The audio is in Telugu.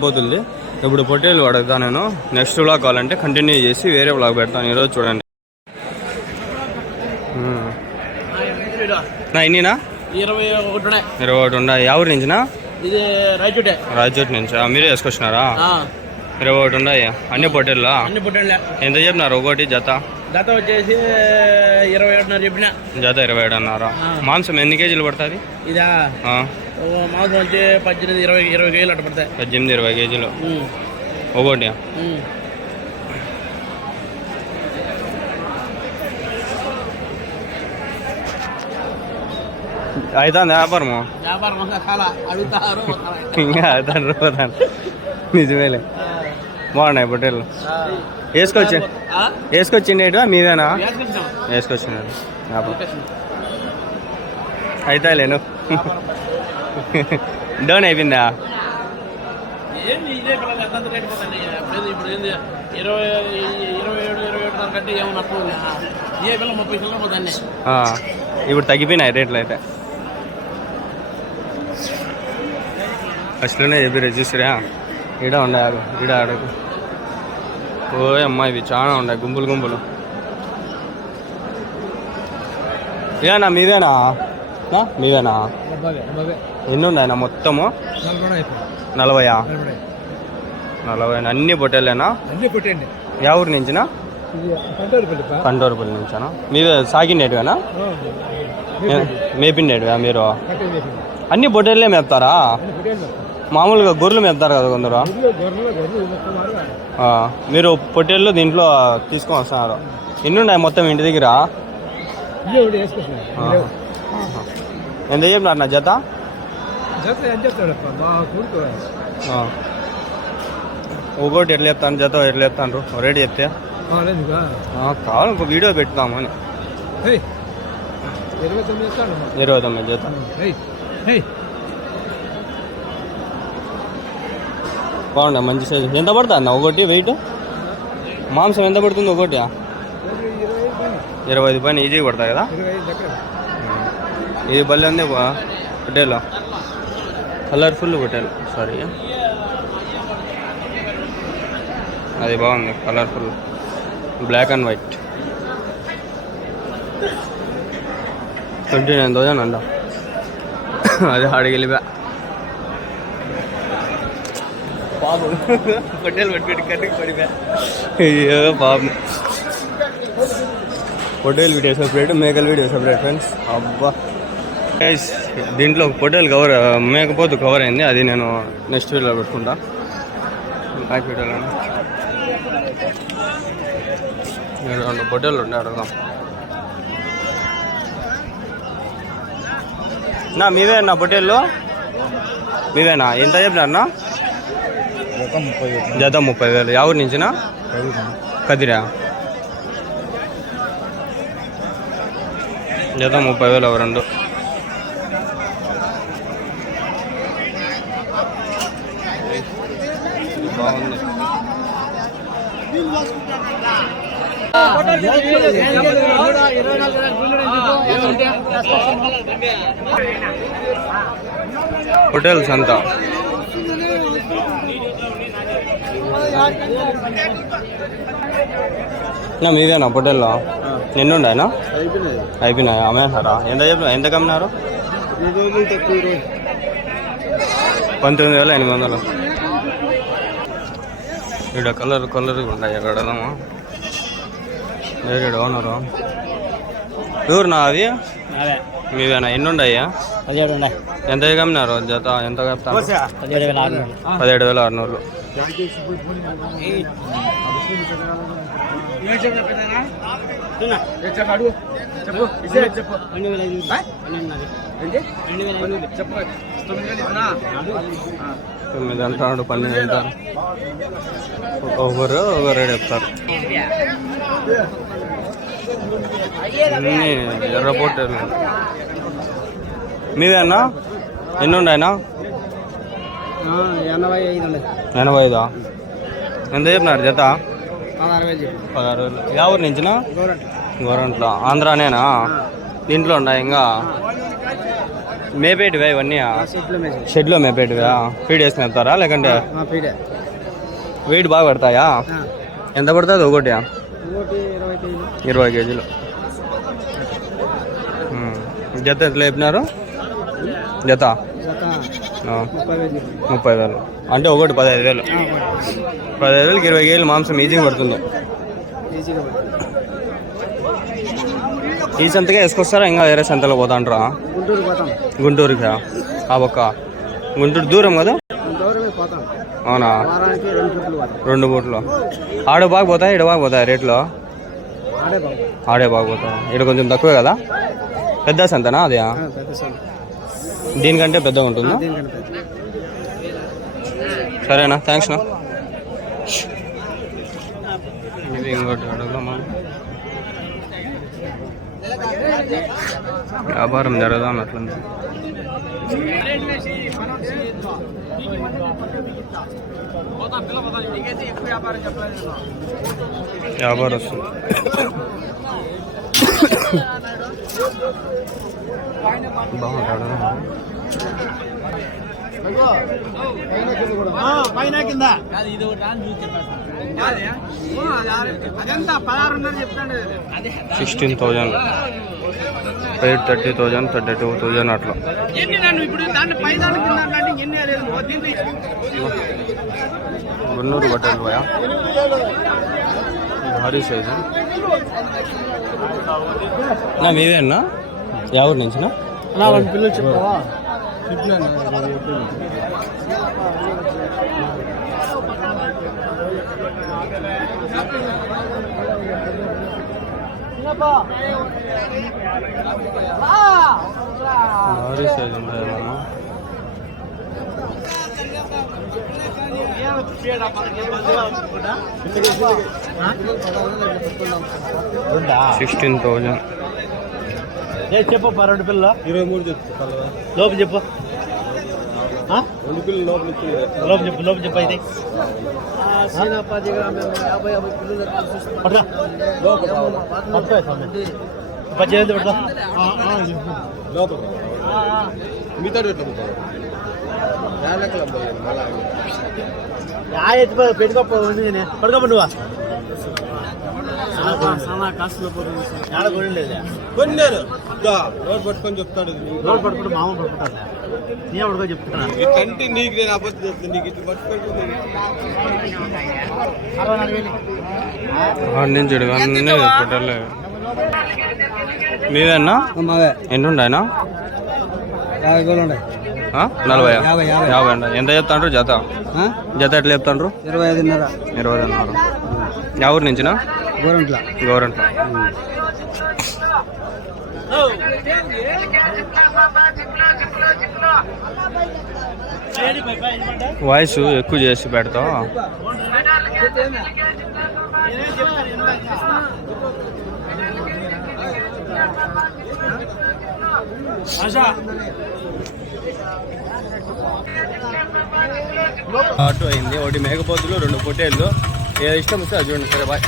మేకపోతుంది. ఇప్పుడు పొట్టేలు అడుగుతా నేను. నెక్స్ట్ వ్లాగ్ కావాలంటే కంటిన్యూ చేసి వేరే వ్లాగ్ పెడతాను. ఈరోజు చూడండి. ఇన్నినా 21 ఉన్నాయి. ఎవరి నుంచినా? రాయచోటి నుంచా? మీరే వేసుకొచ్చినారా? 21 ఉన్నాయి. అన్ని పొట్టేళ్ళా? ఎంత చెప్పినారు ఒకటి జత? జత వచ్చేసి 27 చెప్పిన. జత 27 అన్నారా? మాంసం ఎన్ని కేజీలు పడుతుంది? ఇదా మాంసం వచ్చి 18-20 కేజీలు అట్ట పడతాయి. 18-20 కేజీలు ఒకటి. అవుతుంది వ్యాపారము? ఇంకా అవుతాను పోతాను. నిజమేలే. బాగున్నాయి పొట్టేళ్ళు. వేసుకొచ్చిండేటివా మీవేనా? వేసుకొచ్చినారు. అవుతాలేను. డౌన్ అయిపోయిందా? ఇప్పుడు తగ్గిపోయినాయి రేట్లు అయితే. అసలునే చెప్పి రిజిస్టరా ఈడ ఉండాలి. ఈడ ఆడకు. ఓ అమ్మా ఇవి చాలా ఉన్నాయి గుంపులు గుంపులు. ఏనా మీదేనా? మీవేనా? ఎన్ని ఉన్నాయన్నా మొత్తము? 40. అన్ని పొట్టేలేనా? యా ఊరి నుంచినా? కంటోరుపల్లి నుంచానా? మీవే సాగినేటివేనా? మేపిండేటివా మీరు? అన్ని పొట్టేళ్ళే మేపుతారా? మామూలుగా గొర్రెలు మేపుతారు కదా కొందరు. మీరు పొట్టేళ్ళు దీంట్లో తీసుకొని వస్తున్నారు. ఎన్ని ఉన్నాయి మొత్తం ఇంటి దగ్గర? ఎంత చెప్పినారు నా జత? ఒకటి ఎట్లా చెప్తాను, జత ఎట్లా చెప్తాను రేటు చెప్తే? కావాలి ఇంకో వీడియో పెడతాము అని. 29 జత. బాగుండే మంచి సైజు. ఎంత పడుతుంది అన్న ఒకటి వెయిట్? మాంసం ఎంత పడుతుంది ఒకటి? 25 పైన ఈజీగా పడతాయి కదా? ఇది బల్లె ఉంది పొట్టేలు. కలర్ఫుల్ పొట్టేలు. సారీ అది బాగుంది కలర్ఫుల్. Black and white. 29,000 అంట. అది అడిగిలిపా బాబు. పొట్టేలు పట్టుబెట్టి కట్టుకు పడిపా. అయ్యో బాబు. పొట్టేలు వీడియో సపరేట్, మేకల వీడియో సపరేట్ ఫ్రెండ్స్. అబ్బా దీంట్లో పొట్టేలు కవర్, మేకపోతు కవర్ అయింది. అది నేను నెక్స్ట్ వీడియోలో పెట్టుకుంటా. బ్యాక్ వీడియోలో 2 పొట్టేలు ఉండే అడుగుదాం. నా మీవేనా పొట్టేళ్ళు? మీవేనా? ఎంత చెప్పినారన్నా? జత 30,000. ఎవరి నుంచినా? కదిరా. జత 30,000 అవి 2. బాగుంది. హోటల్స్ అంతా మీదేనా పొట్టేల్లో? ఎన్ని ఉన్నాయనా? అయిపోయినాయి. అమ్మేస్తారా? ఎంత కమ్మినారు? 19,800. ఇక్కడ కలర్ ఉన్నాయి. ఎక్కడదామా వేరే ఓనరు ఎవరునా? అవి మీవేనా? ఎన్ని ఉన్నాయా? 17 ఉన్నాయి. ఎంత కమ్మినారు జత? ఎంత చెప్తాను? 17,600. తొమ్మిది అంటాడు, 12 అంటారు. ఒకరు రేటు చెప్తారు. అన్నీ ఎర్ర పొట్టేలు. మీదేనా? ఎన్ని ఉన్నాయన్నా? 85. ఎంత చెప్పినారు జత? 16,000. ఎవరి నుంచినా? గోరంట్లో. ఆంధ్రానేనా? దీంట్లో ఉన్నాయి ఇంకా మేపేటివా ఇవన్నీ సెట్లో మేసి షెడ్లో మేపేటివా ఫీడ్ వేసుకుని వెళ్తారా లేకంటే ఫీడే వెయిట్ బాగా పడతాయా ఎంత పడుతుంది ఒకటి ఇంకోటి 20 కేజీలు 20 కేజీలు జత ఎట్లా చెప్పినారు జత జత ఆ, 30,000 30,000 అంటే ఒకటి 15,000 15,000కి 20 కేజీలు మాంసం ఈజీగా పడుతుంది ఈజీగా పడుతుంది. ఈ సంతగా వేసుకొస్తారా ఇంకా వేరే సంతలో పోతా అంటారా గుంటూరు పోతాం గుంటూరుకి ఆ పక్క గుంటూరు దూరం కదా దూరమే పోతాం అవునా వారానికి 2 ట్రిప్లు పోతాం 2 బూట్లు ఆడ బాగా పోతాయి ఈడ బాగా పోతాయి రేట్లో ఆడే బాబు ఆడే బాగా పోతాయి ఇక్కడ కొంచెం తక్కువే కదా పెద్ద సంతనా అది పెద్ద సార్ దీనికంటే పెద్దగా ఉంటుందా దీనికంటే పెద్ద సరేనా థ్యాంక్స్ నా ఇది ఇంకోటి అడుగుదామా వ్యాపారం జరగదాం అట్లా వ్యాపారం వస్తుంది బాగుంటాడు పైన కింద ఇది ఒకటి అదంతా 16,500 చెప్తాను 16,000 రేట్ 30,000 32,000 అట్లా ఎన్ని నన్ను ఇప్పుడు దాన్ని పై దాని కింద అంటే ఎన్ని లేదు గున్నూరు బట్టలు పోయా భారీ సైజు నా మీదేనా ఎవరి నుంచినా అలా వాళ్ళ పిల్లలు చెప్తావా భారీ సైజు ఉంటాయమ్మా $16,000 చెప్పు 2 పిల్లలు 23 చెప్తా లోపు చెప్పు 2 పిల్లలు లోపు చెప్పు అయితే 50 పిల్లలు లోపల మీతో పెట్టుకుంటారు పెట్టుకోప పడుకోప నువ్వా కొన్నారు రోడ్ పట్టుకొని చెప్తాడు రోడ్ పడుకుంటే మామ పడుకుంటాను నేను పడుకో చెప్తున్నా ఇట్లాంటి నీకు నేను అబద్ధం చెప్తాను నీకు ఇట్లా పట్టుకుంటుంది ఆడి నుంచి అన్నీ పెట్టలే మీదేనా ఎన్ని ఉన్నాయనా 50 వేలు ఉన్నాయి 40 50. 50 అండి ఎంత చెప్తాండ్రు జత జత ఎట్లా చెప్తాండ్రు 25,500 20 ఎవరి నుంచినా గోరంట్ల గవర్నమెంట్ వాయిస్ ఎక్కువ చేసి పెడతావు అటు అయింది ఒకటి మేకపోతులు 2 పొట్టేళ్ళు ఏది ఇష్టం వస్తే అది చూడండి సరే బాయ్